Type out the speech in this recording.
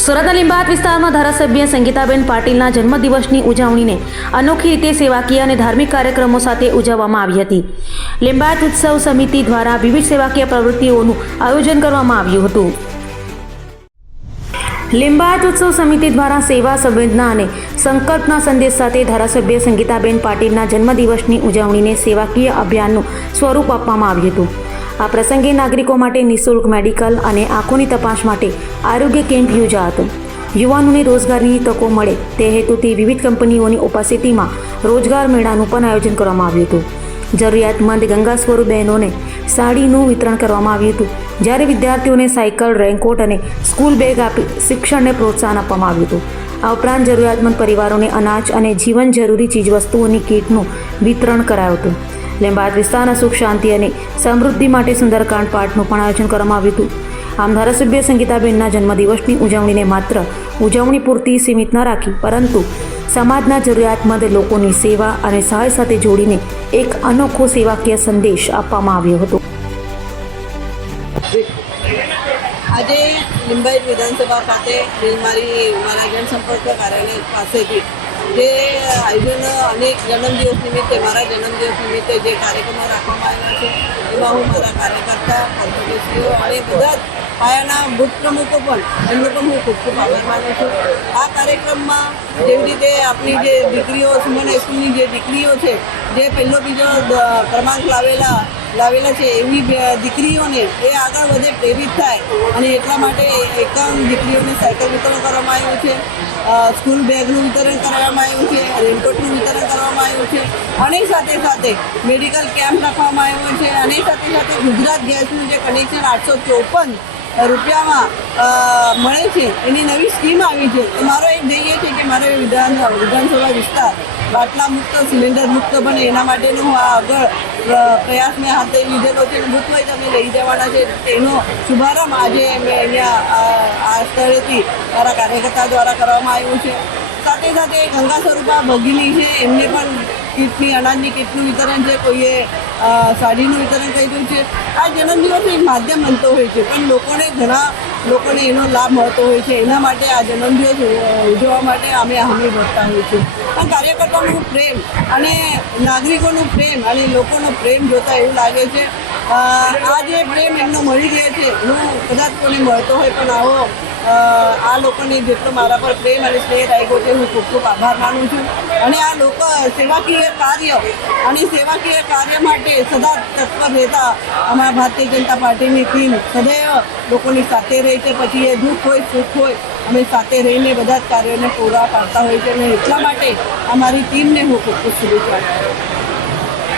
સુરતના લીંબાયત વિસ્તારમાં ધારાસભ્ય સંગીતાબેન પાટીલના જન્મદિવસની ઉજવણીને અનોખી રીતે સેવાકીય અને ધાર્મિક કાર્યક્રમો સાથે ઉજવવામાં આવી હતી. લીંબાયત ઉત્સવ સમિતિ દ્વારા વિવિધ સેવાકીય પ્રવૃત્તિઓનું આયોજન કરવામાં આવ્યું હતું. લીંબાયત ઉત્સવ સમિતિ દ્વારા સેવા, સંવેદના અને સંકલ્પના સંદેશ સાથે ધારાસભ્ય સંગીતાબેન પાટીલના જન્મદિવસની ઉજવણીને સેવાકીય અભિયાનનું સ્વરૂપ આપવામાં આવ્યું હતું. આ પ્રસંગે નાગરિકો માટે નિઃશુલ્ક મેડિકલ અને આંખોની તપાસ માટે આરોગ્ય કેમ્પ યોજાયો હતો. યુવાનોને રોજગારની તકો મળે તે હેતુથી વિવિધ કંપનીઓની ઉપસ્થિતિમાં રોજગાર મેળાનું પણ આયોજન કરવામાં આવ્યું હતું. જરૂરિયાતમંદ ગંગા સ્વરૂપ બહેનોને સાડીનું વિતરણ કરવામાં આવ્યું હતું, જ્યારે વિદ્યાર્થીઓને સાયકલ, રેનકોટ અને સ્કૂલ બેગ આપી શિક્ષણને પ્રોત્સાહન આપવામાં આવ્યું હતું. આ ઉપરાંત જરૂરિયાતમંદ પરિવારોને અનાજ અને જીવન જરૂરી ચીજવસ્તુઓની કીટનું વિતરણ કરાયું હતું. લીંબાયત વિસ્તારના સુખ, શાંતિ અને સમૃદ્ધિ માટે સુંદરકાંડ પાઠનું પણ આયોજન કરવામાં આવ્યું હતું. આમ ધારાસભ્ય સંગીતાબેનના જન્મદિવસની ઉજવણીને માત્ર ઉજવણી પૂરતી સીમિત ન રાખી, પરંતુ સમાજના જરૂરિયાતમંદ લોકોની સેવા અને સહાય સાથે જોડીને એક અનોખો સેવાકીય સંદેશ આપવામાં આવ્યો હતો. આજે લીંબાયત વિધાનસભા ખાતે મારા જનસંપર્ક કાર્યાલય પાસેથી જે આયોજન અનેક જન્મદિવસ નિમિત્તે મારા જન્મદિવસ નિમિત્તે જે કાર્યક્રમો રાખવામાં આવ્યા છે એમાં હું મારા કાર્યકર્તા, કોર્પોરેટરો અને બધા જ પાયાના બુથ પ્રમુખો પણ એમનો પણ હું ખૂબ ખૂબ આભાર માનું છું. આ કાર્યક્રમમાં જેવી રીતે આપણી જે દીકરીઓ, સુમન હાઈસ્કૂલની જે દીકરીઓ છે, જે પહેલો બીજો ક્રમાંક લાવેલા છે, એવી દીકરીઓને એ આગળ વધે, પ્રેરિત થાય અને એટલા માટે 51 દીકરીઓને સાયકલ વિતરણ કરવામાં આવ્યું છે, સ્કૂલ બેગનું વિતરણ કરવામાં આવ્યું છે, રેનકોટનું વિતરણ કરવામાં આવ્યું છે અને સાથે સાથે મેડિકલ કેમ્પ રાખવામાં આવ્યો છે અને સાથે સાથે ગુજરાત ગેસનું જે કનેક્શન 854 રૂપિયામાં મળે છે એની નવી સ્કીમ આવી છે. તો મારો એક ધ્યેય છે કે મારો વિધાનસભા વિસ્તાર બાટલા મુક્ત, સિલિન્ડર મુક્ત બને એના માટેનો હું આ આગળ પ્રયાસ મેં હાથે લીધેલો છે. બુથ વાઇઝ અમે લઈ જવાના છે. તેનો શુભારંભ આજે મેં અહીંયા આ સ્થળેથી મારા કાર્યકર્તા દ્વારા કરવામાં આવ્યું છે. સાથે સાથે ગંગા સ્વરૂપા ભગીની છે, એમને પણ કીટની, અનાજની કીટનું વિતરણ છે, કોઈએ સાડીનું વિતરણ કર્યું છે. આ જન્મદિવસ એક માધ્યમ બનતો હોય છે, પણ ઘણા લોકોને એનો લાભ મળતો હોય છે. એના માટે આ જન્મદિવસ ઉજવવા માટે અમે હામી ભરતા હોઈએ છીએ. પણ કાર્યકર્તાઓનો પ્રેમ અને નાગરિકોનો પ્રેમ અને લોકોનો પ્રેમ જોતા એવું લાગે છે આ જે પ્રેમ એમનો મળી રહે છે, હું કદાચ કોને મળતો હોય પણ આવો આ લોકોને જેટલો મારા પર પ્રેમ અને સ્નેહ રાખ્યો છે, હું ખૂબ ખૂબ આભાર માનું છું. અને આ લોકો સેવાકીય કાર્ય માટે સદા તત્પર રહેતા અમારા ભારતીય જનતા પાર્ટીની ટીમ સદૈવ લોકોની સાથે રહે છે. પછી એ દુઃખ હોય, સુખ હોય, અમે સાથે રહીને બધા જ કાર્યોને પૂરા પાડતા હોય છે અને એટલા માટે અમારી ટીમને હું ખૂબ ખૂબ શુભેચ્છા આપું છું.